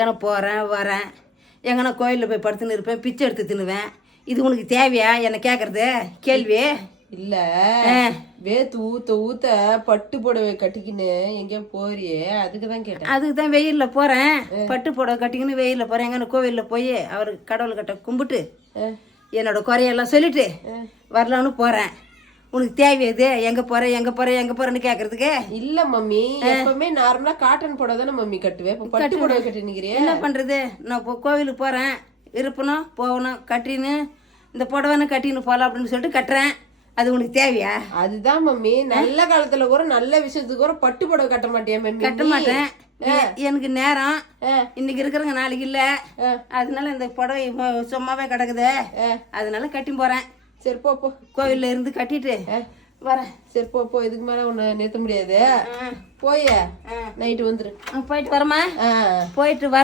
எங்கே போகிறேன் வரேன், எங்கன்னா கோயிலில் போய் படுத்துன்னு இருப்பேன், பிச்சை எடுத்து தின்னுவேன். இது உனக்கு தேவையா என்ன கேட்கறது கேள்வி? இல்ல வேத்து ஊத்த ஊத்த பட்டு புடவை கட்டிக்கின்னு எங்கேயோ போறியே, அதுக்குதான் கேட்டேன். அதுக்கு தான் வெயிலில் போகிறேன், பட்டு புடவை கட்டிக்கின்னு வெயிலில் போகிறேன். எங்கன்னா கோவிலில் போய் அவர் கடவுள்கிட்ட கும்பிட்டு என்னோட குறையெல்லாம் சொல்லிட்டு வரலான்னு போகிறேன். உனக்கு தேவையது எங்கே போகிறேன் எங்கே போகிறேன் எங்கே போகிறேன்னு கேட்கறதுக்கு? இல்ல மம்மி, எப்பவுமே நார்மலா காட்டன் புடவை தானே மம்மி கட்டுவேன். இப்ப பட்டு புடவை கட்டினுக்கிறியா? என்ன பண்ணுறது, நான் இப்போ கோவிலுக்கு போகிறேன், இருப்பணும் போகணும், கட்டின்னு இந்த புடவைன்னு கட்டின்னு போகலாம் அப்படின்னு சொல்லிட்டு கட்டுறேன். அது உனக்கு தேவையா? அதுதான் மம்மி, நல்ல காலத்துல கூட நல்ல விஷயத்துக்கு கூட பட்டு புடவை கட்ட மாட்டியா மம்மி? கட்ட மாட்டேன். எனக்கு நேரம் இன்னைக்கு இருக்கிறவங்க நாளைக்கு இல்ல, அதனால இந்த புடவை சும்மாவே கிடக்குது, அதனால கட்டி போறேன். சரி போ போ, கோவில்ல இருந்து கட்டிட்டு வரேன். சரி போ போ, இதுக்கு மேல உன்னை நிறுத்த முடியாது. போய நைட்டு வந்துரு. போயிட்டு வரமா? போயிட்டு வர